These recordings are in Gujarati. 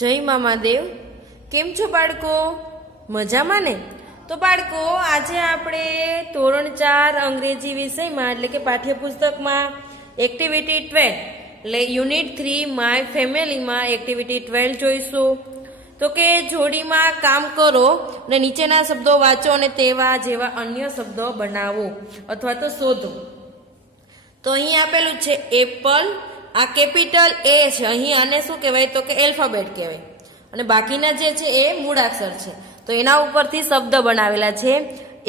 જય મામાદેવ। કેમ છો બાળકો? મજામાં ને? તો બાળકો આજે આપણે ધોરણ 4 અંગ્રેજી વિષયમાં એટલે કે પાઠ્યપુસ્તકમાં એક્ટિવિટી 12 એટલે યુનિટ 3 માય ફેમિલીમાં એક્ટિવિટી 12 જોઈશું। તો કે જોડીમાં કામ કરો અને નીચેના શબ્દો વાંચો અને તેવા જેવા અન્ય શબ્દો બનાવો અથવા તો શોધો। તો અહીં આપેલું છે એપલ, આ કેપિટલ એ છે, અહીં આને શું કહેવાય તો કે એલ્ફાબેટ કહેવાય અને બાકીના જે છે એ મૂળાક્ષર છે। તો એના ઉપરથી શબ્દ બનાવેલા છે।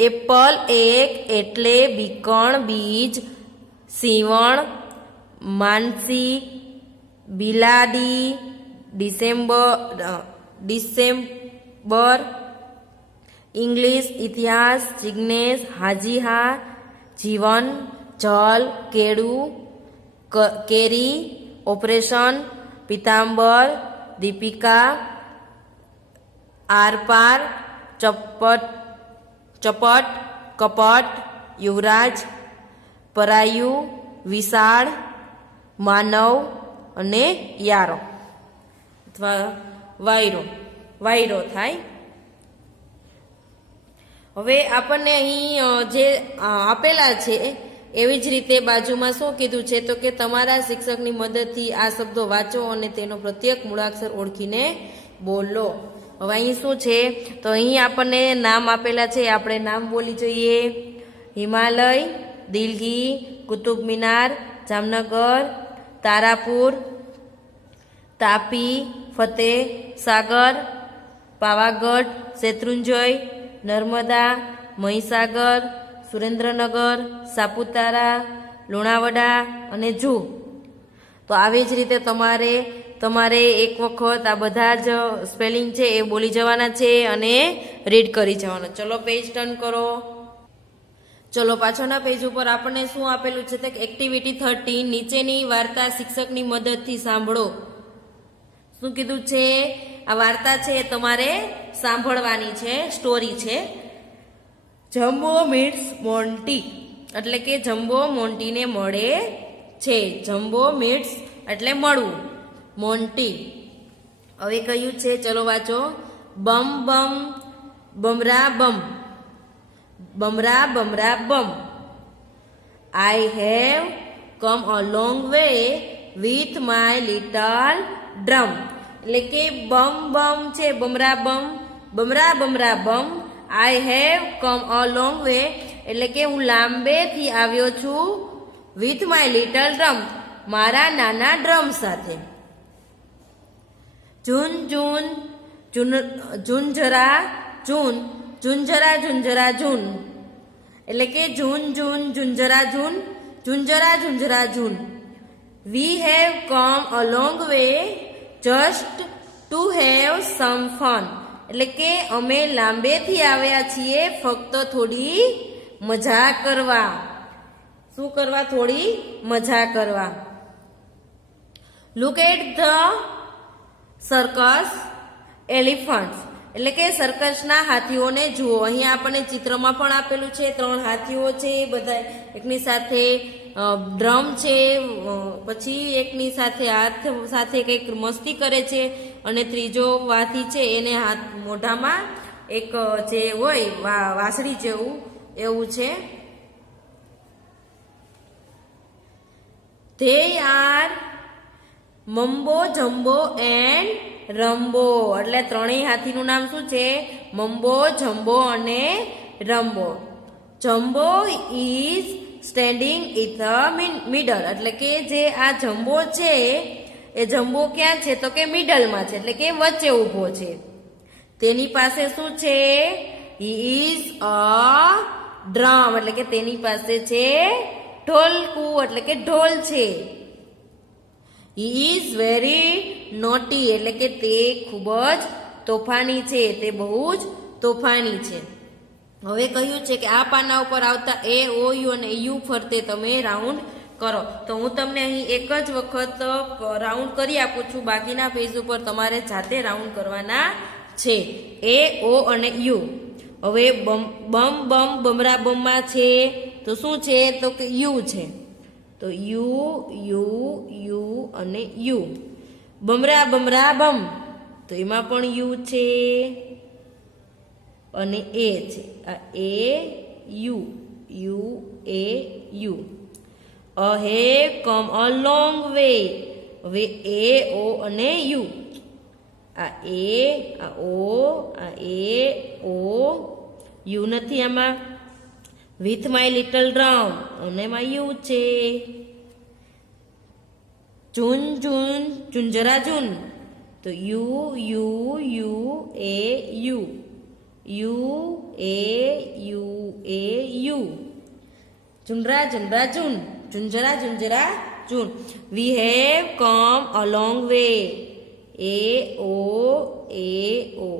એપલ એક એટલે બીકણ બીજ, સીવણ, માનસી, બિલાડી, ડિસેમ્બર, ઇંગ્લિશ, ઇતિહાસ, જિજ્ઞેશ, હાજીહા, જીવન, જલ, કેળું, કેરી, ઓપરેશન, પીતાંબર, દીપિકા, આરપાર, ચપટ, કપટ, યુવરાજ, પરાયુ, વિશાળ, માનવ અને યારો અથવા વાયરો થાય। હવે આપણને અહીં જે આપેલા છે એવી જ રીતે બાજુમાં શું કીધું છે તો કે તમારા શિક્ષકની મદદથી આ શબ્દો વાંચો અને તેનો પ્રત્યેક મૂળાક્ષર ઓળખીને બોલો। હવે અહીં શું છે તો અહીં આપણને નામ આપેલા છે, આપણે નામ બોલી જોઈએ। હિમાલય, દિલ્હી, કુતુબ મિનાર, જામનગર, તારાપુર, તાપી, ફતેહ સાગર, પાવાગઢ, શેત્રુંજય, નર્મદા, મહીસાગર, સુરેન્દ્રનગર, સાપુતારા, લુણાવાડા અને જૂ। તો આવી જ રીતે તમારે એક વખત આ બધા જ સ્પેલિંગ છે એ બોલી જવાના છે અને રીડ કરી જવાના। ચલો પેજ ટર્ન કરો। ચલો પાછળના પેજ ઉપર આપણને શું આપેલું છે કે એક્ટિવિટી 13 નીચેની વાર્તા શિક્ષકની મદદથી સાંભળો। શું કીધું છે? આ વાર્તા છે તમારે સાંભળવાની છે, સ્ટોરી છે। જમ્બો મીટ્સ મોન્ટી એટલે કે જમ્બો મોન્ટીને મળે છે। જમ્બો મીટ્સ એટલે મળવું, મોન્ટી। હવે કયું છે ચલો વાંચો। બમ બમ બમરા બમ, બમરા બમરા બમ, I have come a long way with my little drum એટલે કે બમ બમ છે બમરા બમ, બમરા બમરા બમ, I have come a long way એટલે કે હું લાંબેથી આવ્યો છું, વિથ માય લિટલ ડ્રમ મારા નાના ડ્રમ સાથે। જૂન જૂન ઝુંઝરા જૂન, ઝુંઝરા ઝુંઝરા ઝૂન એટલે કે જૂન જૂન ઝુંઝરા ઝૂન, ઝુંઝરા ઝુંઝરા ઝૂન। We have come a long way just to have some fun એટલે કે અમે લાંબેથી આવ્યા છીએ ફક્ત થોડી મજા કરવા। શું કરવા? થોડી મજા કરવા। Look at the circus elephants એટલે કે સર્કસના હાથીઓને જુઓ। અહીંયા આપણને ચિત્રમાં પણ આપેલું છે 3 હાથીઓ છે, બધા એકની સાથે ડ્રમ છે, પછી એકની સાથે હાથ સાથે કંઈક મસ્તી કરે છે અને ત્રીજો હાથી છે એને હાથ મોઢામાં એક જે હોય વાંસળી જેવું એવું છે। They are Mumbo, Jumbo and Rumbo એટલે ત્રણેય હાથીનું નામ શું છે? મમ્બો, જમ્બો અને Rumbo. Jumbo is standing in the middle એટલે કે જે આ જમ્બો છે એ જમ્બો ક્યાં છે તો કે મિડલમાં છે એટલે કે વચ્ચે ઊભો છે। તેની પાસે શું છે? હી ઇઝ અ ડ્રમ એટલે કે તેની પાસે છે ઢોલકું એટલે કે ઢોલ છે। હી ઇઝ વેરી નોટી એટલે કે તે ખૂબ જ તોફાની છે, તે બહુ જ તોફાની છે। હવે કહ્યું છે કે આ પાના ઉપર આવતા એ, ઓ, યુ અને યુ ફરતે તમે રાઉન્ડ કરો। તો હું તમને અહીં એક જ વખત રાઉન્ડ કરી આપું છું, બાકીના પેજ ઉપર તમારે જાતે રાઉન્ડ કરવાના છે, એ, ઓ અને યુ। હવે બમ બમ બમરા બમમાં છે તો શું છે તો કે યુ છે, તો યુ યુ યુ અને યુ। બમરા બમરા બમ તો એમાં પણ યુ છે અને એ છે. આ એ યુ, યુ એ યુ. A have come a long way. હવે એ ઓ અને યુ. આ એ, આ ઓ, આ એ ઓ, યુ નથી આમાં. વિથ માય લિટલ ડ્રમ અને એમાં યુ છે. જૂન જૂન જુંજરા જૂન, તો યુ યુ યુ એ યુ, યુ એ યુ એ યુ. જુનરા જુનરા જૂન, જુંજરા જુંજરા જૂન. We have come a long way. એ ઓ એ ઓ.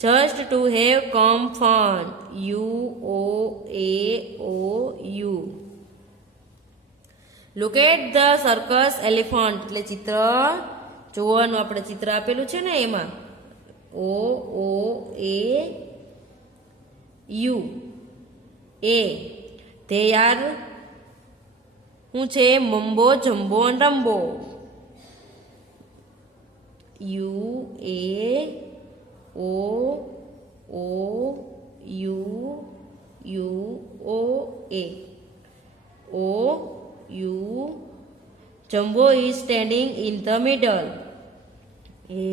Just to have come fun. યુ ઓ એ ઓ યુ. Look at the circus elephant, એટલે ચિત્ર જોવાનું આપણે ચિત્ર આપેલું છે ને એમાં ઓ ઓ એ યુ એ. તે યાર શું છે? મમ્બો જમ્બો અને રમ્બો. યુ એ ઓ ઓ યુ યુ ઓ એ ઓ યુ. Jumbo is standing in the middle. એ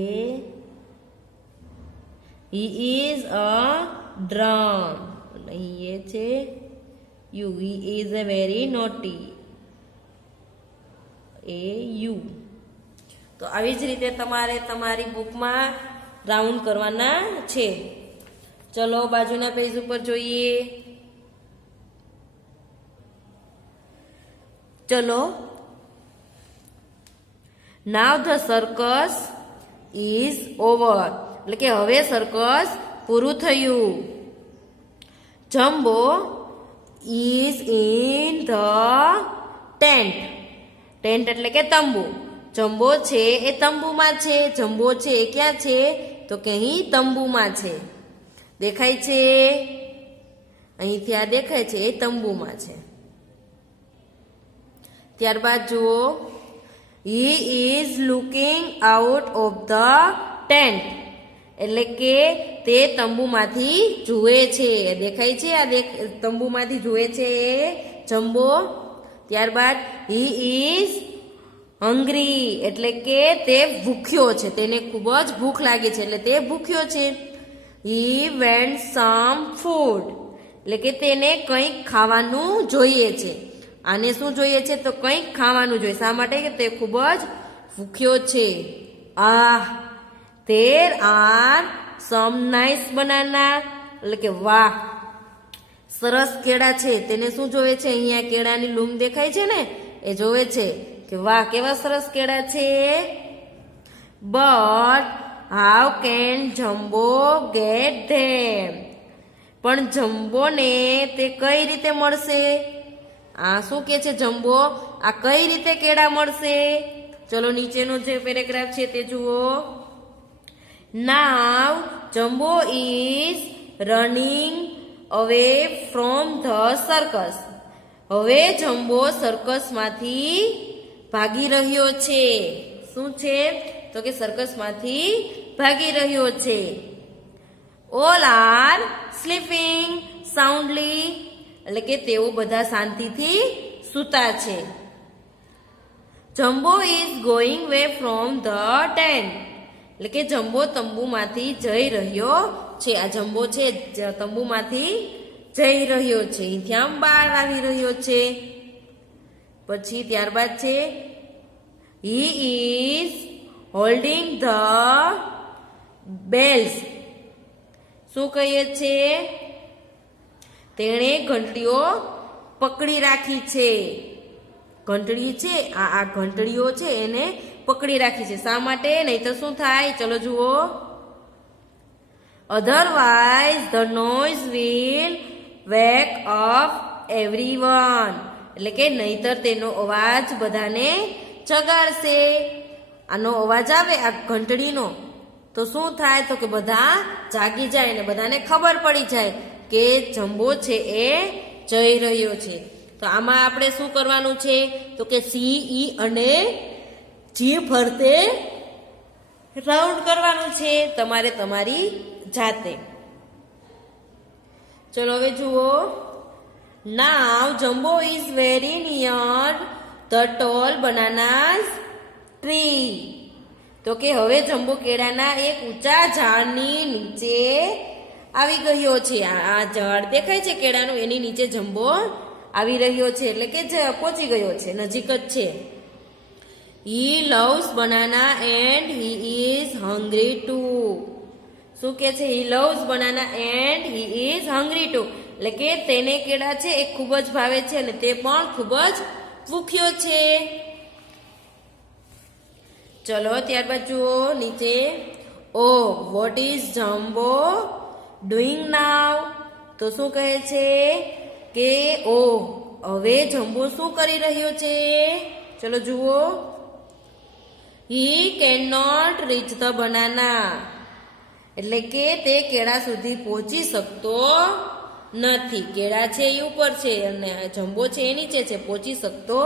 હી ઇઝ અ ડ્રમ. અહીં એ છે યુ. He is a very naughty. એ યુ. તો આવી જ રીતે તમારે તમારી બુકમાં રાઉન્ડ કરવાના છે. ચલો બાજુના પેજ ઉપર જોઈએ. ચલો. નાવ ધ સર્કસ ઇઝ ઓવર, એટલે કે હવે સર્કસ પૂરું થયું. Jumbo is in the tent. Tent એટલે કે તંબુ. જમ્બો છે એ તંબુમાં છે. જમ્બો છે એ ક્યાં છે? તો કે અહીં તંબુમાં છે. દેખાય છે? અહીંથી આ દેખાય છે એ તંબુમાં છે. ત્યારબાદ જુઓ, he is looking out of the tent, એટલે કે તે તંબુમાંથી જુએ છે. દેખાય છે? આ તંબુમાંથી જુએ છે એ જમ્બો. ત્યારબાદ હી ઇઝ હંગ્રી, એટલે કે તે ભૂખ્યો છે. તેને ખૂબ જ ભૂખ લાગે છે એટલે તે ભૂખ્યો છે. હી વેન્ટ સમ ફૂડ, એટલે કે તેને કંઈક ખાવાનું જોઈએ છે. આને શું જોઈએ છે? તો કંઈક ખાવાનું જોઈએ. શા માટે? કે તે ખૂબ જ ભૂખ્યો છે. There are some nice banana, એટલે કે વાહ સરસ કેળા છે. તેને શું જોવે છે? અહીંયા કેળાની લૂમ દેખાય છે ને એ જોવે છે કે વાહ કેવા સરસ કેળા છે. But how can Jumbo get them, પણ જમ્બોને તે કઈ રીતે મળશે? આ શું કે છે જમ્બો? આ કઈ રીતે કેળા મળશે? ચલો નીચેનો જે પેરેગ્રાફ છે તે જુઓ. Now Jumbo is running away from the circus. હવે જમ્બો સર્કસમાંથી ભાગી રહ્યો છે. શું છે? તો કે સર્કસમાંથી ભાગી રહ્યો છે. ઓલ આર સ્લીપિંગ સાઉન્ડલી, એટલે કે તેઓ બધા શાંતિથી સૂતા છે. Jumbo is going way from the tent, એટલે કે જમ્બો તંબુમાંથી જઈ રહ્યો છે. આ જમ્બો છે તંબુમાંથી જઈ રહ્યો છે. અહીંથી આમ બહાર આવી રહ્યો છે. પછી ત્યારબાદ છે he is holding the bells. શું કહીએ છે? તેણે ઘંટડીઓ પકડી રાખી છે. ઘંટડી છે આ ઘંટડીઓ છે એને પકડી રાખી છે. શા માટે? નહીં તો શું થાય? ચલો જુઓ. Otherwise the noise will wake up everyone, એટલે કે નહીતર તેનો અવાજ બધાને જગાડશે. આનો અવાજ આવે આ ઘંટડીનો તો શું થાય? તો કે બધા જાગી જાય ને બધાને ખબર પડી જાય કે જમ્બો છે એ જઈ રહ્યો છે. તો આમાં આપણે શું કરવાનું છે? તો કે સી ઈ અને જી ફરતે રાઉન્ડ કરવાનું છે તમારે તમારી જાતે. ચલો હવે જુઓ. Now Jumbo is very near the tall bananas tree. તો કે હવે જમ્બો કેળાના એક ઊંચા ઝાડની નીચે આવી ગયો છે. આ ઝાડ દેખાય છે કેળાનું, એની નીચે જમ્બો આવી રહ્યો છે, એટલે કે પહોંચી ગયો છે, નજીક જ છે. He loves banana and he is hungry too. શું કે છે? He loves banana and he is hungry too. એટલે કે તેને કેળા છે એ ખૂબ જ ભાવે છે અને તે પણ ખૂબ જ ભૂખ્યો છે. ચલો ત્યારબાદ જુઓ નીચે. Oh, what is Jumbo doing now? તો શું કહે છે કે હવે જમ્બો શું કરી રહ્યો છે? ચલો જુઓ. He cannot reach the banana. એટલે કે તે કેળા સુધી પહોંચી શકતો નથી. કેળા છે એ ઉપર છે અને જમ્બો છે એ નીચે છે, પહોંચી શકતો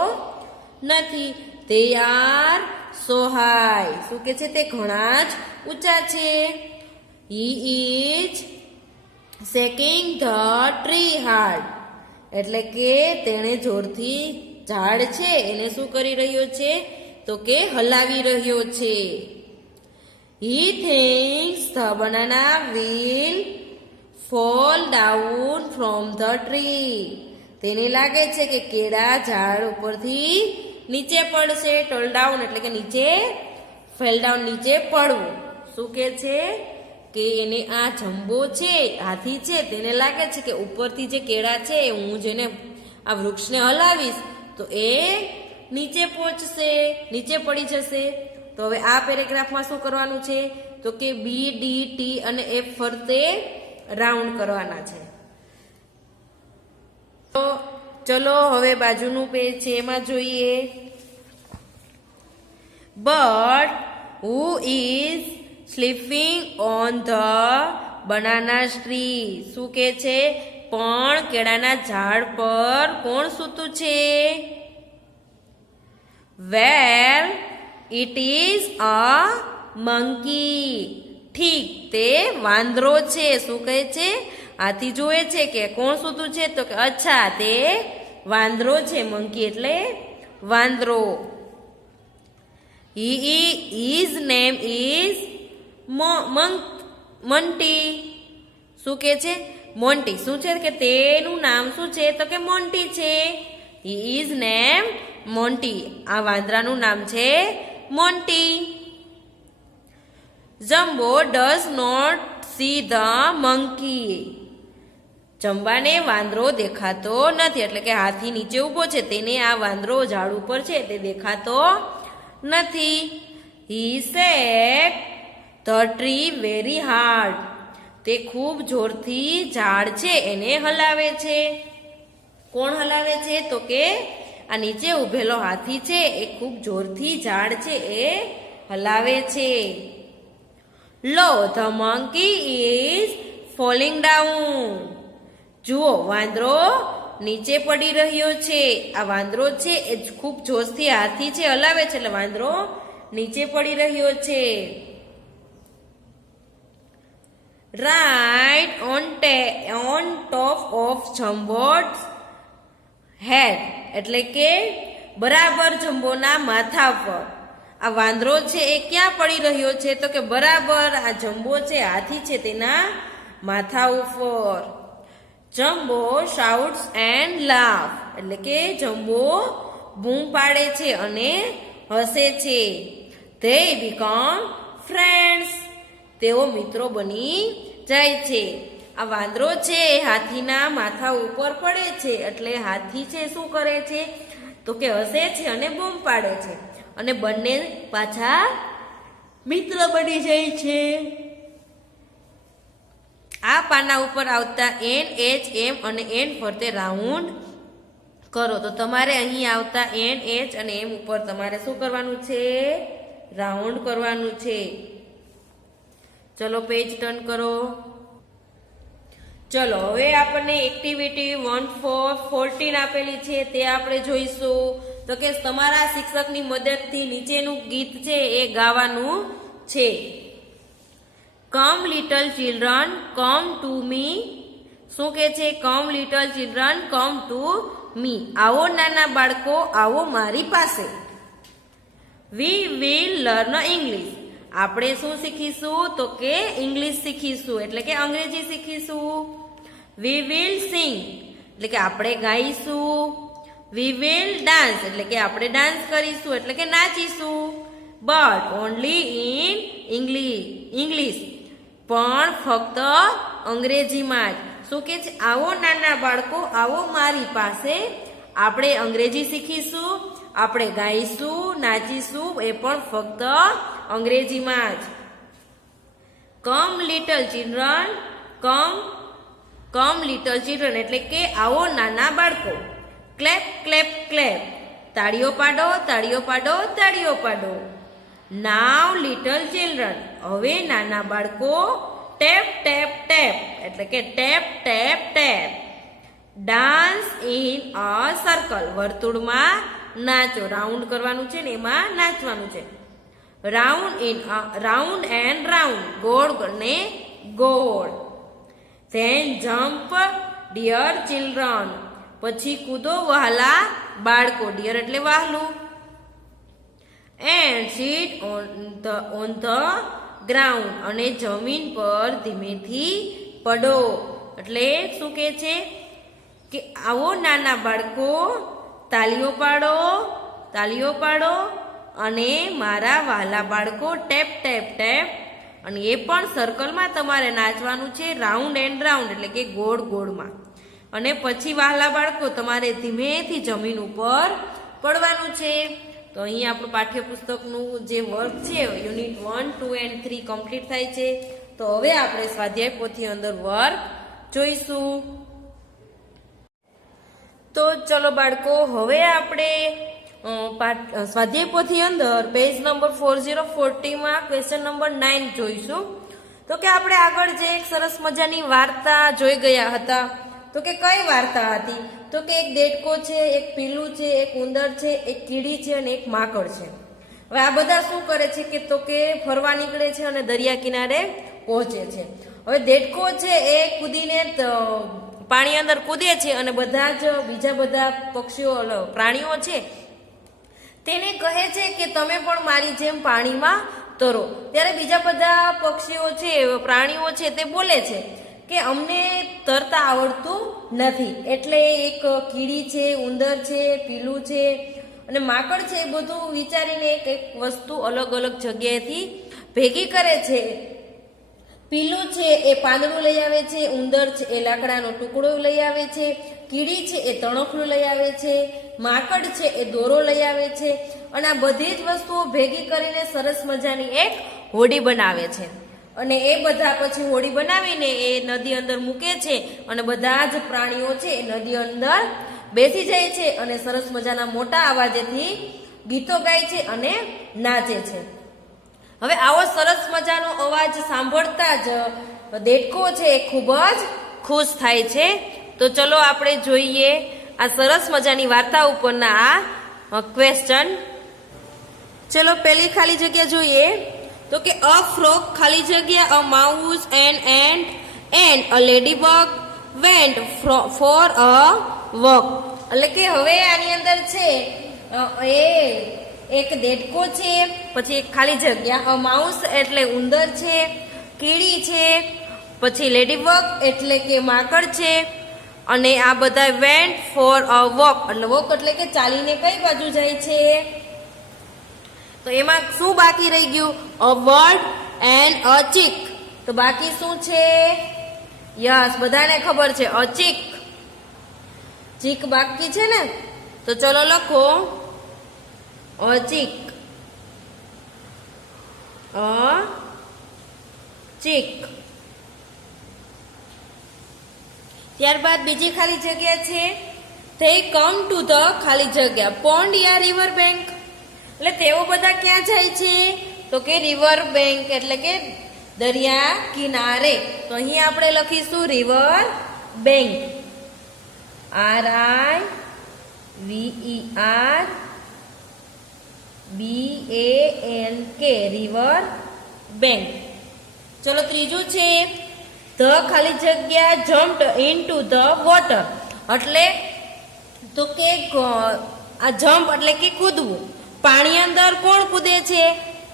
નથી. તે આર સો હાઈ. શું કે છે? તે ઘણા જ ઊંચા છે. He is shaking the tree hard. એટલે કે તેણે જોરથી ઝાડ છે એને શું કરી રહ્યો છે? તો કે હલાવી રહ્યો છે. He thinks the banana will fall down from the tree. તેને લાગે છે કે કેળા ઝાડ ઉપરથી નીચે પડશે. ટોલ ડાઉન એટલે કે નીચે, ફેલ ડાઉન નીચે પડવું. શું કે છે કે એને આ જમ્બો છે, હાથી છે, તેને લાગે છે કે ઉપરથી જે કેળા છે હું જેને આ વૃક્ષને હલાવીશ તો એ નીચે પહોંચશે, નીચે પડી જશે. તો હવે આ પેરેગ્રાફમાં શું કરવાનું છે? તો કે બી, ડી, ટી અને એફ ફરતે રાઉન્ડ કરવાના છે. તો ચલો હવે બાજુનું પેજ છે એમાં જોઈએ. But who is sleeping on the banana tree. શું કે છે? પણ કેળાના ઝાડ પર કોણ સૂતું છે? Well, it is a monkey. ઠીક, તે વાંદરો છે. શું કહે છે? હાથી જોવે છે કે કોણ સૂતું છે? તો કે અચ્છા તે વાંદરો છે. મંકી એટલે વાંદરો. His name is Monty. શું કે છે? મોન્ટી. શું છે કે તેનું નામ શું છે? તો કે મોન્ટી છે. His name Monty. આ વાંદરાનું નામ છે Monty. Jumbo does not see the monkey. જંબાને વાંદરો દેખાતો નથી. એટલે કે હાથી નીચે ઊભો છે, તેને આ વાંદરો ઝાડ ઉપર છે તે દેખાતો નથી. He shakes the tree very hard. તે ખૂબ જોરથી ઝાડ છે એને હલાવે છે. કોણ હલાવે છે? તો કે આ નીચે ઉભેલો હાથી છે એ ખૂબ જોરથી ઝાડ છે એ હલાવે છે. લો, the monkey is falling down. જુઓ, વાંદરો નીચે પડી રહ્યો છે. આ વાંદરો છે એ ખૂબ જોશથી હાથી છે હલાવે છે એટલે વાંદરો નીચે પડી રહ્યો છે. Right on top of Jumbo's head. એટલે કે બરાબર જમ્બોના માથા પર. આ વાંદરો છે એ ક્યાં પડી રહ્યો છે? તો કે બરાબર આ જમ્બો છે હાથી છે તેના માથા ઉપર. Jumbo શાઉટ્સ and laugh. એટલે કે જમ્બો બૂમ પાડે છે અને હસે છે. They become friends. તેઓ મિત્રો બની જાય છે. આ વાંદરો છે એ હાથીના માથા ઉપર પડે છે એટલે હાથી છે શું કરે છે? તો કે હસે છે અને બૂમ પાડે છે અને બંને પાછા મિત્ર બની જાય છે. આ પાના ઉપર આવતા એન, એચ, એમ અને એન ફરતે રાઉન્ડ કરો. તો તમારે અહીં આવતા એન, એચ અને એમ ઉપર તમારે શું કરવાનું છે? રાઉન્ડ કરવાનું છે. ચલો પેજ ટર્ન કરો. ચલો હવે આપણને એક્ટિવિટી 1-14 આપેલી છે તે આપણે જોઈશું. તો કે તમારા શિક્ષકની મદદથી નીચેનું ગીત છે એ ગાવાનું છે. Come little children come to me. શું કે છે? Come little children come to me. આવો નાના બાળકો, આવો મારી પાસે. We will learn English. આપણે શું શીખીશું? તો કે ઇંગ્લિશ શીખીશું, એટલે કે અંગ્રેજી શીખીશું. વી વિલ સિંગ, એટલે કે આપણે ગાઈશું. વી વિલ ડાન્સ, એટલે કે આપણે ડાન્સ કરીશું, એટલે કે નાચીશું. બટ ઓનલી ઇન ઇંગ્લિશ, પણ ફક્ત અંગ્રેજીમાં જ. શું કે છે? આવો નાના બાળકો, આવો મારી પાસે. આપણે અંગ્રેજી શીખીશું, આપણે ગાઈશું, નાચીશું, એ પણ ફક્ત અંગ્રેજીમાં જ. કમ લિટલ ચિલ્ડ્રન કમ લિટલ ચિલ્ડ્રન, એટલે કે આવો નાના બાળકો. ક્લેપ ક્લેપ ક્લેપ, તાળીઓ પાડો, તાળીઓ પાડો, તાળીઓ પાડો. નાવ લિટલ ચિલ્ડ્રન, હવે નાના બાળકો. ટેપ ટેપ ટેપ, એટલે કે tap tap tap. Dance in a circle, વર્તુળમાં નાચો. રાઉન્ડ કરવાનું છે ને એમાં નાચવાનું છે. રાઉન્ડ એન્ડ રાઉન્ડ, ગોળ ને ગોળ. ધેન જમ્પ ડિયર ચિલ્ડ્રન, પછી કૂદો વહાલા બાળકો. ડિયર એટલે વહાલું. And sit on the ground, અને જમીન પર ધીમેથી પડો. એટલે શું કે છે? કે આવો નાના બાળકો, તાલીઓ પાડો, તાલીઓ પાડો, અને મારા વહાલા બાળકો ટેપ ટેપ ટેપ. અને એ પણ સર્કલમાં તમારે નાચવાનું છે, રાઉન્ડ એન્ડ રાઉન્ડ, એટલે કે ગોળ ગોળમાં. અને પછી વહાલા બાળકો તમારે ધીમેથી જમીન ઉપર પડવાનું છે. તો અહીં આપણું પાઠ્યપુસ્તકનું જે વર્ક છે યુનિટ 1, 2 and 3 કમ્પ્લીટ થાય છે. તો હવે આપણે સ્વાધ્યાય પોથી અંદર વર્ક જોઈશું. તો ચલો બાળકો, હવે આપણે સ્વાધ્યાય પોથી અંદર પેજ નંબર 4040 માં ક્વેશ્ચન નંબર 9 જોઈશું. તો કે આપણે આગળ જે એક સરસ મજાની વાર્તા જોઈ ગયા હતા, તો કે કઈ વાર્તા હતી? તો કે એક દેડકો છે, એક પીલું છે, એક ઉંદર છે, એક કીડી છે અને એક માકડ છે. હવે આ બધા શું કરે છે? કે તો કે ફરવા નીકળે છે અને દરિયા કિનારે પહોંચે છે. હવે દેડકો છે એ કૂદીને પાણી અંદર કૂદે છે અને બધા જ બીજા બધા પક્ષીઓ, પ્રાણીઓ છે તેને કહે છે કે તમે પણ મારી જેમ પાણીમાં તરો. ત્યારે બીજા બધા પક્ષીઓ છે, પ્રાણીઓ છે, તે બોલે છે કે અમને તરતા આવડતું નથી. એટલે એક કીડી છે, ઉંદર છે, પીલું છે અને માકડ છે, એ બધું વિચારીને એક વસ્તુ અલગ અલગ જગ્યાએથી ભેગી કરે છે. પીલું છે એ પાંદડું લઈ આવે છે, ઉંદર છે એ લાકડાનો ટુકડો લઈ આવે છે, કીડી છે એ તણખલું લઈ આવે છે, માકડ છે એ દોરો લઈ આવે છે. અને આ બધી જ વસ્તુઓ ભેગી કરીને સરસ મજાની એક હોડી બનાવે છે. અને એ બધા પછી હોડી બનાવીને એ નદી અંદર મૂકે છે અને બધા જ પ્રાણીઓ છે એ નદી અંદર બેસી જાય છે અને સરસ મજાના મોટા અવાજેથી ગીતો ગાય છે અને નાચે છે. હવે આવો સરસ મજાનો અવાજ સાંભળતા જ દેડકો છે એ ખૂબ જ ખુશ થાય છે. તો ચલો આપણે જોઈએ આ સરસ મજાની વાર્તા ઉપરના આ ક્વેશ્ચન. ચલો પહેલી ખાલી જગ્યા જોઈએ. તો કે અ ફ્રોગ ખાલી જગ્યા a mouse and a ladybug went for a walk. એટલે કે હવે આની અંદર છે એ એક દેડકો છે, પછી એક ખાલી જગ્યા અ માઉસ એટલે ઉંદર છે, કીડી છે, પછી લેડીબગ એટલે કે માકડ છે, અને આ બધા વેન્ટ ફોર અ વોક એટલે વોક એટલે કે ચાલીને કઈ બાજુ જાય છે? તો એમાં શું બાકી રહી ગયું? A bird and a chick. તો બાકી શું છે? યસ, બધાને ખબર છે, અ ચીક. ચીક બાકી છે ને? તો ચલો લખો અ ચીક. અ ચીક. ત્યારબાદ બીજી ખાલી જગ્યા છે તે કમ ટુ ધ ખાલી જગ્યા પોન્ડ યા રિવર બેંક. એટલે તેઓ બધા ક્યાં જાય છે? તો કે રિવર બેંક એટલે કે દરિયા કિનારે. તો અહીં આપણે લખીશું river bank. RIVER BANK river bank. ચલો ત્રીજું છે ધ ખાલી જગ્યા jumped into the water. એટલે તો કે આ જમ્પ એટલે કે કૂદવું. પાણી અંદર કોણ કૂદે છે?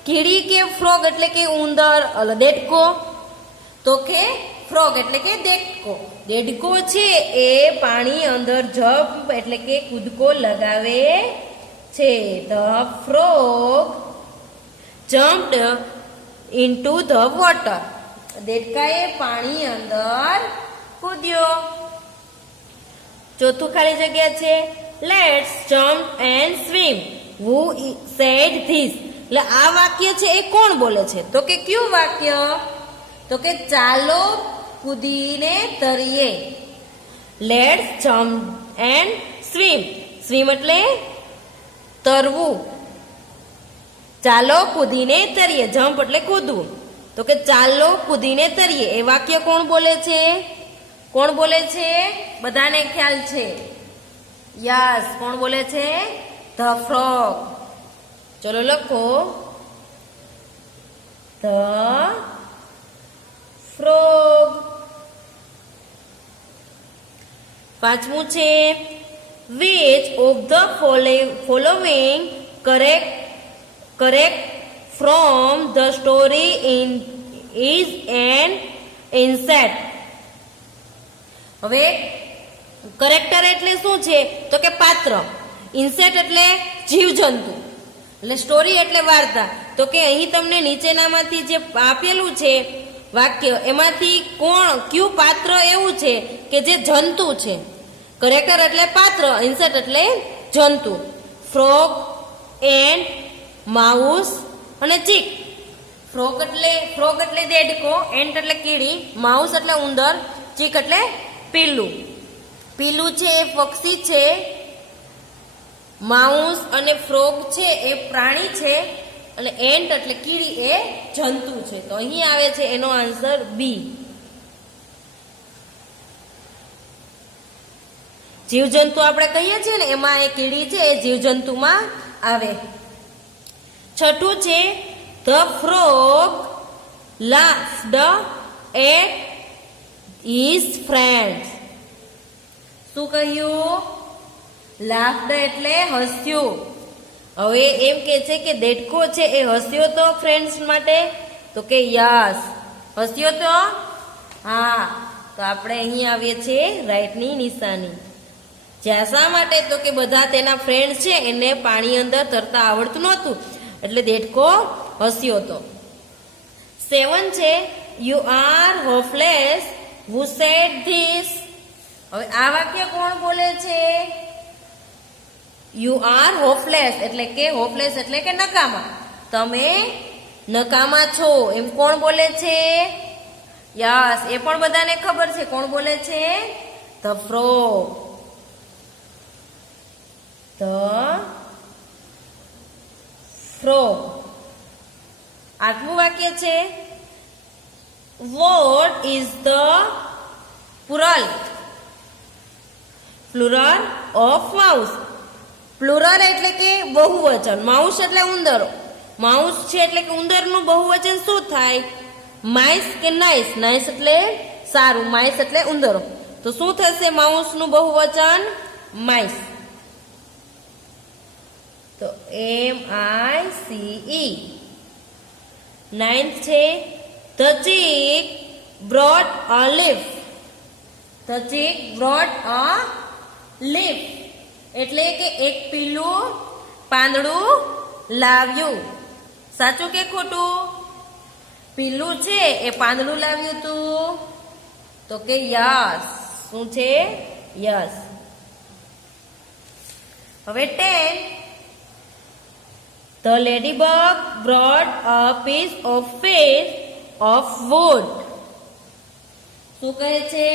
કીડી કે ફ્રોગ એટલે કે ઉંદર, દેડકો? તો કે ફ્રોગ એટલે કે દેડકો. દેડકો છે એ પાણી અંદર જમ્પ એટલે કે કૂદકો લગાવે છે. The frog jumped into the water. દેડકાએ પાણી અંદર કૂદ્યો. ચોથું ખાલી જગ્યા છે let's jump and swim. Who said this. એટલે આ વાક્ય છે એ કોણ બોલે છે? તો કે કયું વાક્ય? તો કે ચાલો કૂદીને તરીએ. Let's jump and swim. Swim એટલે તરવું. ચાલો કૂદીને તરીએ. જમ્પ એટલે કૂદવું. તો કે ચાલો કૂદીને તરીએ. એ વાક્ય કોણ બોલે છે? કોણ બોલે છે? બધાને ખ્યાલ છે. યસ, કોણ બોલે છે? The frog. ચલો લખો ધ ફ્રોગ. પાંચમું છે which of the following correct from the story is an insect. હવે કરેક્ટર એટલે શું છે? તો કે પાત્ર. ઇન્સેક્ટ એટલે જીવજંતુ. એટલે સ્ટોરી એટલે વાર્તા. તો કે અહીં તમને નીચેનામાંથી જે આપેલું છે વાક્ય એમાંથી કયું પાત્ર એવું છે કે જે જંતુ છે? કરેક્ટર એટલે પાત્ર, ઇન્સેક્ટ એટલે જંતુ. ફ્રોગ, એન્ડ, માઉસ અને ચીક. ફ્રોગ એટલે દેડકો, એન્ટ એટલે કીડી, માઉસ એટલે ઉંદર, ચીક એટલે પીલું. પીલું છે એ પક્ષી છે, માઉસ અને ફ્રોગ છે એ પ્રાણી છે, અને એન્ટ એટલે કીડી એ જંતુ છે. તો અહીં આવે છે એનો આન્સર બી. જીવજંતુ આપણે કહીએ છીએ ને એમાં એ કીડી છે એ જીવજંતુમાં આવે. છઠ્ઠું છે the frog laughed at his friends. શું કહ્યું? laughed એટલે હસ્યું. હવે એમ કે છે કે દેડકો છે એ હસ્યો તો ફ્રેન્ડ્સ માટે? તો કે યસ, હસ્યો તો. હા, તો આપણે અહીં આવીએ છીએ રાઈટની નિશાની. જ્યાં શા માટે? તો કે બધા તેના ફ્રેન્ડ છે એને પાણી અંદર તરતા આવડતું નહોતું એટલે દેડકો હસ્યો તો. 7 છે you are hopeless who said this. હવે આ વાક્ય કોણ બોલે છે? યુ આર હોપલેસ એટલે કે નકામા. તમે નકામા છો એમ કોણ બોલે છે? યસ, એ પણ બધાને ખબર છે. કોણ બોલે છે? The frog. The frog. આઠમું વાક્ય છે what is the plural of mouse. Plural એટલે કે બહુવચન. માઉસ એટલે ઉંદર. માઉસ છે એટલે કે ઉંદરનું બહુવચન શું થાય? માઇસ કે નાઇસ? નાઇસ એટલે સારું, માઇસ એટલે ઉંદરો. તો શું થશે માઉસનું બહુવચન? માઇસ. તો MICE. 9th છે the chick brought a leaf. The chick brought a leaf એટલે કે એક પીલું પાંદડું લાવ્યું. સાચું કે ખોટું? પીલું છે એ પાંદડું લાવ્યું તું. તો કે યસ. શું છે? યસ. હવે 10 The ladybug brought a piece of fish of wood. શું કહે છે?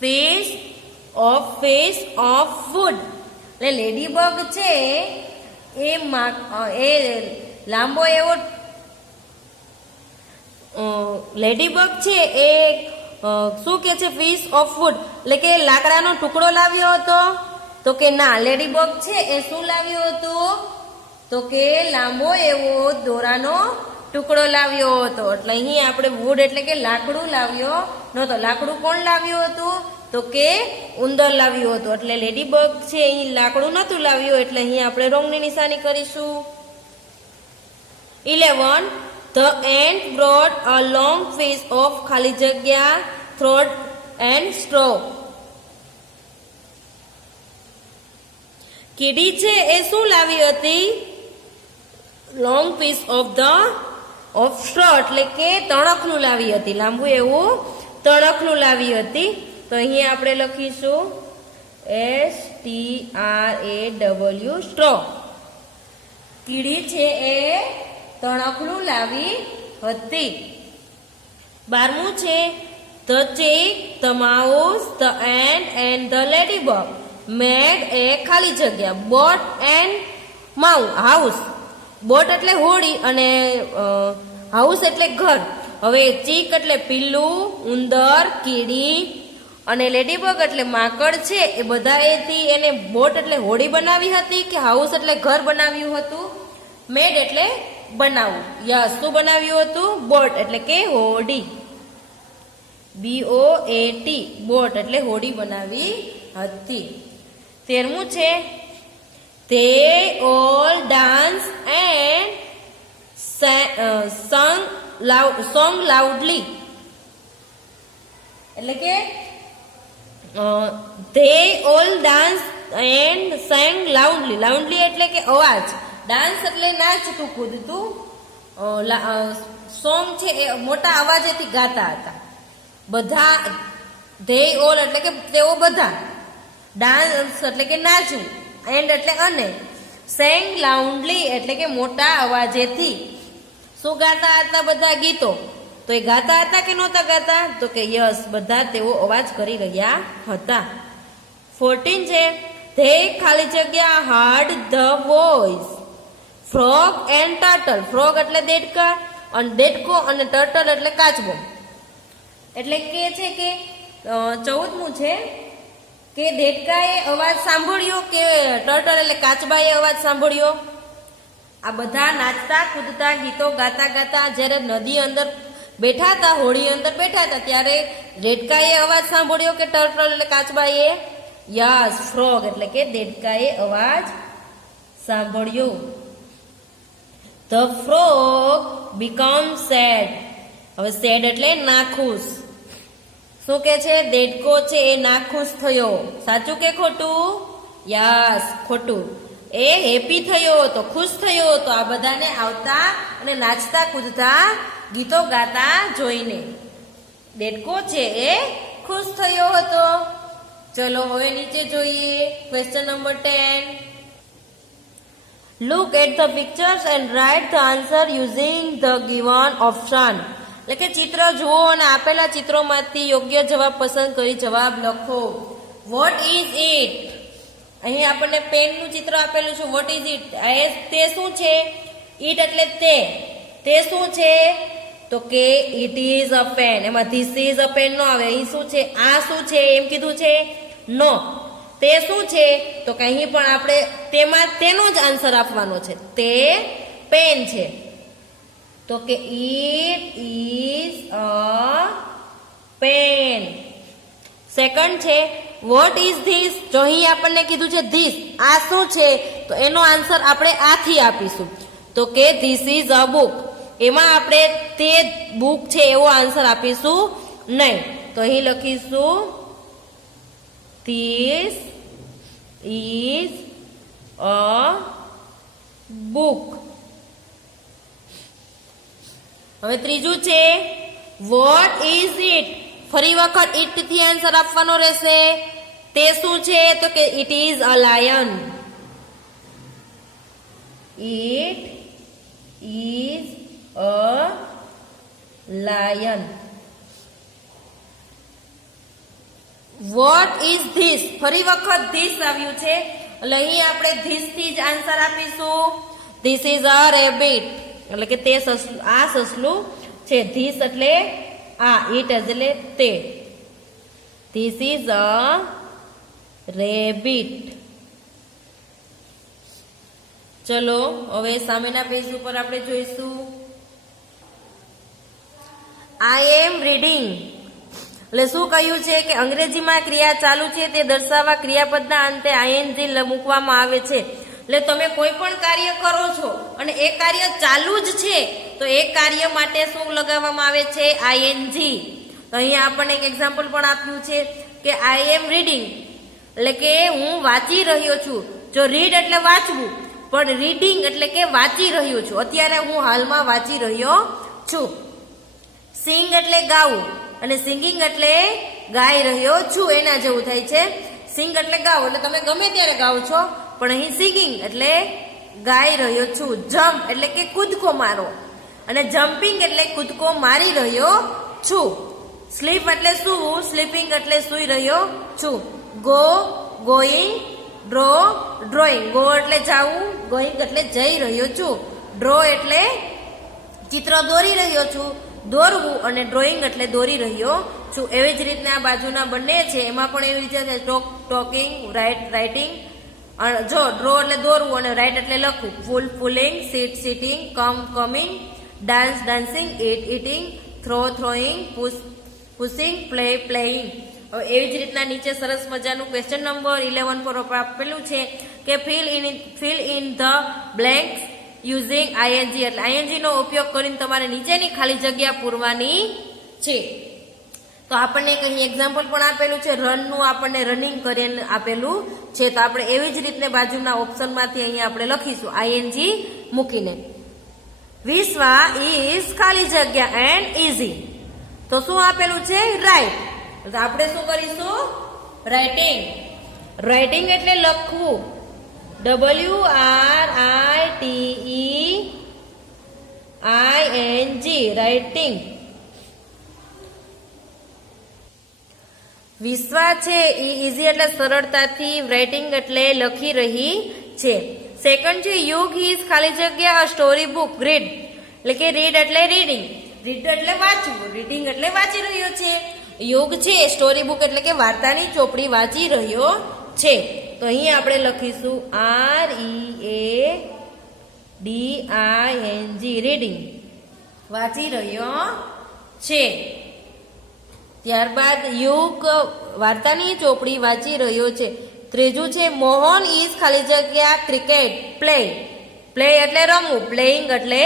fish of wood. એટલે લેડીબગ છે એ લાંબો એવો લેડીબગ છે એ શું કે છે? ફિશ ઓફ વુડ એટલે કે લાકડાનો ટુકડો લાવ્યો હતો. તો કે ના, લેડીબગ છે એ શું લાવ્યું હતું? તો કે લાંબો એવો દોરાનો ટુકડો લાવ્યો હતો. એટલે અહીં આપણે વુડ એટલે કે લાકડું લાવ્યો નહોતો. લાકડું કોણ લાવ્યું હતું? તો કે ઉંદર લાવ્યું હતું. એટલે લેડીબગ છે અહીં લાકડું નહોતું લાવ્યું, એટલે અહીં આપણે રોંગની નિશાની કરીશું. 11. The ant brought a long piece of ખાલી જગ્યા thread and straw. કીડી છે એ શું લાવી હતી? લોંગ પીસ ઓફ સ્ટ્રો એટલે કે તણખલું લાવી હતી. લાંબુ એવું તણખલું લાવી હતી. તો અહીં આપણે લખીશું STRAW સ્ટ્રો. કીડી છે એ તણખલું લાવી હતી. 12મું છે The chick, the mouse, the ant and the ladybug made a ખાલી જગ્યા boat and house. બોટ એટલે હોડી અને હાઉસ એટલે ઘર. હવે ચીક એટલે પિલ્લું, ઉંદર, કીડી અને લેડીબગ એટલે માકડ છે એ બધાએથી એને બોટ એટલે હોડી બનાવી હતી કે હાઉસ એટલે ઘર બનાવ્યું હતું? મેડ એટલે બનાવવું. યસ, શું બનાવ્યું હતું? બોટ એટલે કે હોડી. BOAT બોટ એટલે હોડી બનાવી હતી. 13મું છે They all dance and song loudly. એટલે કે they all dance and sang loudly. Loudly એટલે કે અવાજ. ડાન્સ એટલે નાચતું કૂદતું. સોંગ છે એ મોટા અવાજેથી ગાતા હતા. બધા they all એટલે કે તેઓ બધા. ડાન્સ એટલે કે નાચવું. એન્ડ એટલે અને. સેંગ લાઉન્ડલી એટલે કે મોટા અવાજેથી. શું ગાતા હતા? બધા ગીતો. તો એ ગાતા હતા કે નહોતા ગાતા? તો કે યસ, બધા તેઓ અવાજ કરી રહ્યા હતા. 14 છે They ખાલી જગ્યા heard the voice frog and turtle. frog એટલે દેડકા અને દેડકો અને turtle એટલે કાચબો. એટલે કે છે કે 14મું છે કે દેડકાએ અવાજ સાંભળ્યો કે ટર્ટલ એટલે કાચબાએ અવાજ સાંભળ્યો? આ બધા નાચતા કૂદતા ગીતો ગાતા ગાતા જ્યારે નદી અંદર બેઠા હતા, હોળી અંદર બેઠા હતા, ત્યારે દેડકાએ અવાજ સાંભળ્યો કે ટર્ટલ એટલે કાચબાએ? યસ, ફ્રોગ એટલે કે દેડકાએ અવાજ સાંભળ્યો. The frog become sad. હવે સેડ એટલે નાખુશ. શું કે છે? દેડકો છે એ નાખુશ થયો. સાચું કે ખોટું? યસ, ખોટું. એ હેપી થયો તો, ખુશ થયો તો આ બધાને આવતા અને નાચતા કૂદતા ગીતો ગાતા જોઈને. દેડકો છે એ ખુશ થયો હતો. ચલો હવે નીચે જોઈએ. Question number 10. Look at the pictures and write the answer using the given option. એટલે કે ચિત્ર જુઓ અને આપેલા ચિત્રોમાંથી યોગ્ય જવાબ પસંદ કરી જવાબ લખો. What is it? અહીં આપણને પેનનું ચિત્ર આપેલું છે. What is it? તે શું છે? ઇટ એટલે તે શું છે? તો કે ઇટ ઇઝ અ પેન. એમાં ધીસ ઇઝ અ પેન નો આવે. અહીં શું છે? આ શું છે એમ કીધું છે? નો. તે શું છે? તો કે અહીં પણ આપણે તેમાં તેનો જ આન્સર આપવાનો છે. તે પેન છે. તો કે it is a pen. Second છે what is this? જો અહીં આપણને કીધું છે this, આ શું છે? તો એનો આન્સર આપણે આથી આપીશું. તો કે this is a book. એમાં આપણે તે બુક છે એવો આન્સર આપીશું નહીં. તો અહીં લખીશું this is a book. હવે ત્રીજું છે વોટ ઇઝ ઇટ? ફરી વખત ઇટ થી આન્સર આપવાનો રહેશે. તે શું છે? તો કે it is a lion. It is a lion. What is this? ફરી વખત ધીસ આવ્યું છે એટલે અહીં આપણે ધીસ થી જ આન્સર આપીશું. This is a rabbit. એટલે કે તે આ સસલું છે. ધીસ એટલે આ, ઇટ એટલે તે. This is a rabbit. ચલો હવે સામેના પેજ ઉપર આપણે જોઈશું આઈ એમ રીડિંગ. એટલે શું કહ્યું છે કે અંગ્રેજીમાં ક્રિયા ચાલુ છે તે દર્શાવવા ક્રિયાપદના અંતે આઈએનજી મૂકવામાં આવે છે. એટલે તમે કોઈ પણ કાર્ય કરો છો અને એ કાર્ય ચાલુ જ છે તો એ કાર્ય માટે શું લગાવવામાં આવે છે? આઈએનજી. તો અહીંયા આપણને એક એક્ઝામ્પલ પણ આપ્યું છે કે આઈ એમ રીડિંગ એટલે કે હું વાંચી રહ્યો છું. જો રીડ એટલે વાંચવું, પણ રીડિંગ એટલે કે વાંચી રહ્યો છું. અત્યારે હું હાલમાં વાંચી રહ્યો છું. સિંગ એટલે ગાવું અને સિંગિંગ એટલે ગાઈ રહ્યો છું, એના જેવું થાય છે. સિંગ એટલે ગાવું એટલે તમે ગમે ત્યારે ગાઓ છો, પણ અહીં સિંગિંગ એટલે ગાઈ રહ્યો છું. જમ્પ એટલે કે કૂદકો મારો અને જમ્પિંગ એટલે કૂદકો મારી રહ્યો છું. સ્લીપ એટલે સૂવું, સ્લીપિંગ એટલે સૂઈ રહ્યો છું. Go going, draw drawing. Go એટલે જાવું, ગોઈંગ એટલે જઈ રહ્યો છું. ડ્રો એટલે ચિત્ર દોરી રહ્યો છું, દોરવું, અને ડ્રોઈંગ એટલે દોરી રહ્યો છું. એવી જ રીતના બાજુના બંને છે એમાં પણ એવી રીતે ટોકિંગ, રાઇટિંગ. જો ડ્રો એટલે દોરવું અને રાઇટ એટલે લખવું. Fool fooling, sit sitting, coming, dance dancing, eating, throwing, pushing, playing. હવે એવી જ રીતના નીચે સરસ મજાનું ક્વેશ્ચન નંબર 11 પર આપેલું છે કે fill in the blanks using ING. એટલે આઈએનજી નો ઉપયોગ કરીને તમારે નીચેની ખાલી જગ્યા પૂરવાની છે. તો આપણને એક અહીં એક્ઝામ્પલ પણ આપેલું છે, રનનું આપણને રનિંગ કરીને આપેલું છે. તો આપણે એવી જ રીતને બાજુના ઓપ્શનમાંથી અહીંયા આપણે લખીશું આઈએનજી મૂકીને. વિશ્વા ઇઝ ખાલી જગ્યા એન્ડ ઇઝી. તો શું આપેલું છે? રાઇટ. તો આપણે શું કરીશું? રાઇટિંગ. રાઇટિંગ એટલે લખવું. WRITEING writing. વિશ્વા છે એ ઇઝી એટલે સરળતાથી, રાઇટિંગ એટલે લખી રહી છે. સેકન્ડ છે યુગ ઇઝ ખાલી જગ્યા સ્ટોરી બુક રીડ. એટલે કે રીડ એટલે રીડિંગ, રીડ એટલે વાંચવું, રીડિંગ એટલે વાંચી રહ્યો છે. યુગ છે સ્ટોરી બુક એટલે કે વાર્તાની ચોપડી વાંચી રહ્યો છે. તો અહીં આપણે લખીશું READING રીડિંગ, વાંચી રહ્યો છે. ત્યારબાદ યુગ વાર્તાની ચોપડી વાંચી રહ્યો છે. ત્રીજું છે મોહન ઇઝ ખાલી જગ્યા ક્રિકેટ પ્લે. પ્લે એટલે રમવું, પ્લેઇંગ એટલે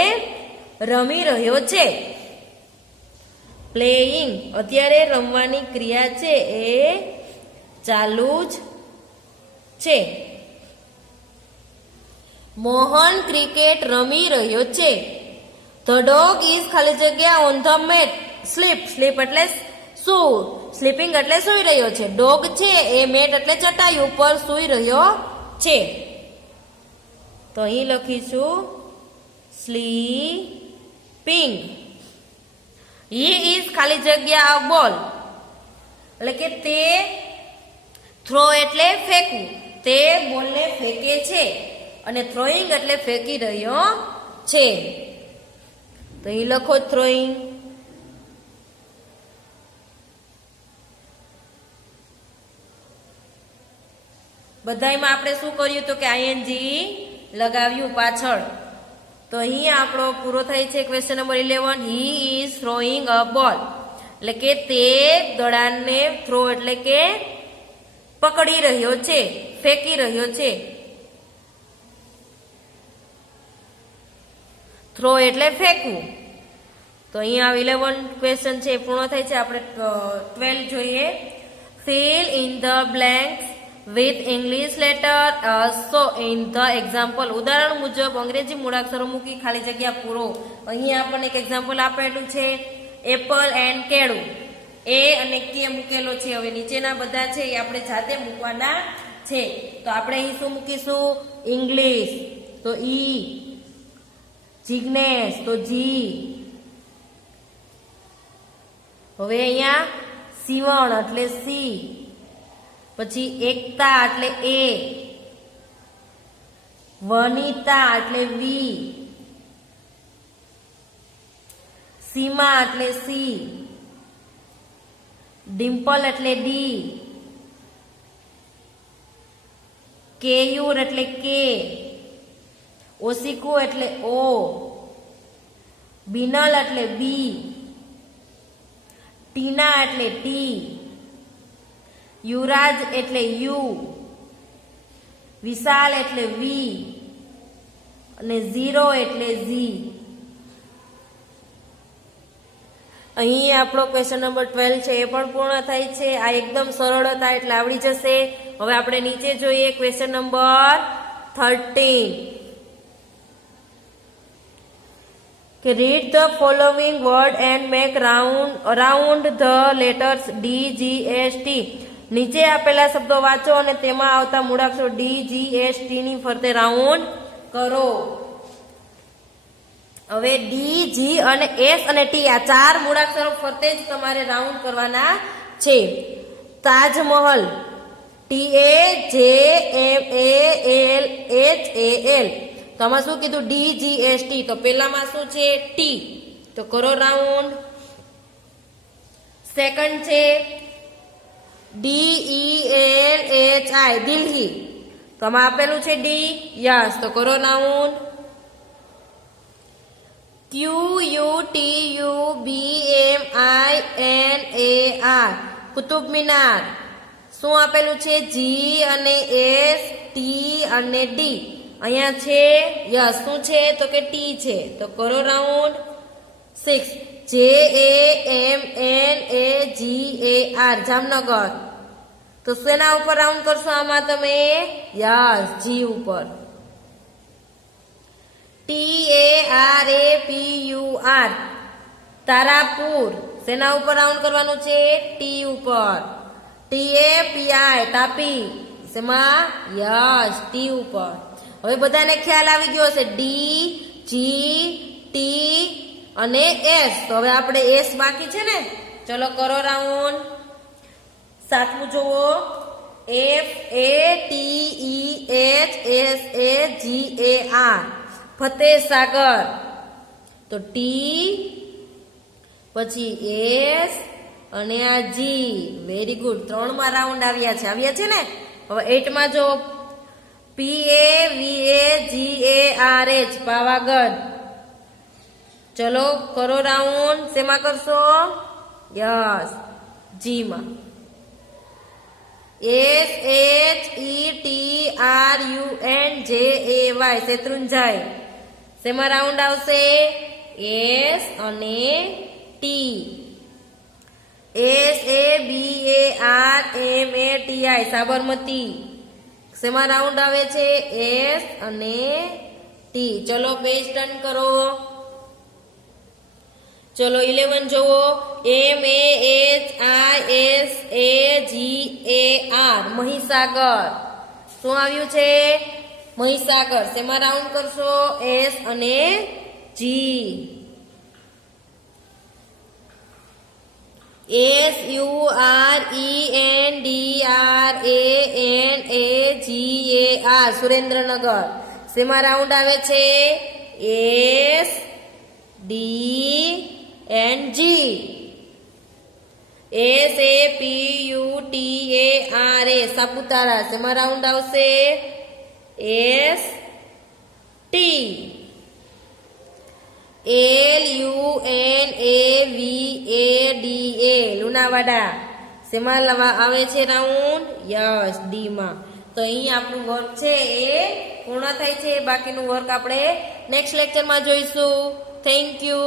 રમી રહ્યો છે. પ્લેઇંગ અત્યારે રમવાની ક્રિયા છે એ ચાલુ જ છે. મોહન ક્રિકેટ રમી રહ્યો છે. ધ ડોગ ઇઝ ખાલી જગ્યા on the mat sleep. Sleep એટલે શું, સ્લીપિંગ એટલે સૂઈ રહ્યો છે. ડોગ છે એ મેટ એટલે ચટાઈ ઉપર સૂઈ રહ્યો છે. તો અહીં લખીશું સ્લીપિંગ. હી ઇઝ ખાલી જગ્યા અ બોલ. એટલે કે તે, થ્રો એટલે ફેંકવું, તે બોલને ફેંકે છે. અને થ્રોઈંગ એટલે ફેંકી રહ્યો છે. તો અહીં લખો થ્રોઈંગ. બધાયમાં આપણે શું કર્યું તો કે આઈએનજી લગાવ્યું પાછળ. તો અહીં આપણો પૂરો થાય છે question number 11. He is throwing a ball. એટલે કે તે દડાને થ્રો એટલે કે પકડી રહ્યો છે, ફેંકી રહ્યો છે. થ્રો એટલે ફેંકવું. તો અહીંયા 11 ક્વેશ્ચન છે એ પૂર્ણ થાય છે. આપણે 12 જોઈએ. Fill in the blanks with English letter so in the example. ઉદાહરણ મુજબ અંગ્રેજી મૂળાક્ષરો મૂકી ખાલી જગ્યા પૂરો. અહીંયા આપણને એક એક્ઝામ્પલ આપેલું છે એપલ એન્ડ કેળું. એ અને કે મૂકેલો છે. હવે નીચેના બધા છે એ આપણે જાતે મૂકવાના છે. તો આપણે અહીં શું મૂકીશું? ઇંગ્લિશ તો ઈ, જિગ્નેશ તો જી. હવે અહીંયા સીવણ એટલે સી, પછી એકતા એટલે એ, વનિતા એટલે વી, સીમા એટલે સી, ડિમ્પલ એટલે ડી, કેયુર એટલે કે, ઓશિકુ એટલે ઓ, બિનલ એટલે બી, ટીના એટલે ટી, યુવરાજ એટલે યુ, વિશાલ એટલે વી અને ઝીરો એટલે ઝી. અહીં આપણો ક્વેશ્ચન નંબર 12 છે એ પણ પૂર્ણ થાય છે. આ એકદમ સરળ હતા એટલે આવડી જશે. હવે આપણે નીચે જોઈએ ક્વેશ્ચન નંબર 13 કે read the following word and make around the letters D G S T. નીચે આપેલા શબ્દો વાંચો અને તેમાં આવતા મૂળાક્ષરો ડી જી એસ ટી ની ફરતે રાઉન્ડ કરો. હવે ડી જી અને એસ અને ટી આ 4 મૂળાક્ષરો ફરતે જ તમારે રાઉન્ડ કરવાના છે. તાજમહલ TAJMALHAL. તો આમાં શું કીધું ડી જી એસ ટી. તો પેલામાં શું છે ટી, તો કરો રાઉન્ડ. સેકન્ડ છે DELHI દિલ્હી. તો આમાં આપેલું છે ડી, યસ, તો કરો રાઉન્ડ. QUTUBMINAR કુતુબ મિનાર. શું આપેલું છે જી અને એસ, ટી અને ડી. અહીંયા છે યસ, શું છે તો કે ટી છે, તો કરો રાઉન્ડ. 6 JAMNAGAR જામનગર. તો શેના ઉપર રાઉન્ડ કરશો આમાં તમે? યસ, જી ઉપર. TARAPUR તારાપુર. શેના ઉપર રાઉન્ડ કરવાનું છે? ટી ઉપર. TAPI તાપી. શેમાં? યસ, ટી ઉપર. હવે બધાને ખ્યાલ આવી ગયો હશે ડી, જી, ટી અને એસ. તો હવે આપણે એસ બાકી છે ને, ચલો કરો રાઉન્ડ. સાતમું જુઓ FATEHSAGAR ફતેહ સાગર. તો ટી પછી એસ અને આ જી. Very good. 3 માં રાઉન્ડ આવ્યા છે ને. હવે 8 માં જો PAVAGARH પાવાગઢ. ચલો કરો રાઉન્ડ. શેમાં કરશો? યસ, જી માં. SHETRUNJAY શેત્રુંજય. શેમાં રાઉન્ડ આવશે? એસ અને ટી. SABARMATI સાબરમતી. શેમાં રાઉન્ડ આવે છે? એસ અને ટી. ચલો પેજ ટર્ન કરો. ચલો 11 જુઓ MAHISAGAR મહીસાગર. શું આવ્યું છે? મહીસાગર. શેમાં રાઉન્ડ કરશો? એસ અને જી. SURENDRANAGAR સુરેન્દ્રનગર. શેમાં રાઉન્ડ આવે છે? S, D and G. SAPUTARA Saputara. શેમાં રાઉન્ડ આવશે? S, T. LUNAVADA લુણાવાડા. શેમાં આવે છે રાઉન્ડ? યસ, ડી માં. તો અહીં આપણું વર્ક છે એ પૂર્ણ થાય છે. બાકીનું વર્ક આપણે નેક્સ્ટ લેક્ચરમાં જોઈશું. Thank you.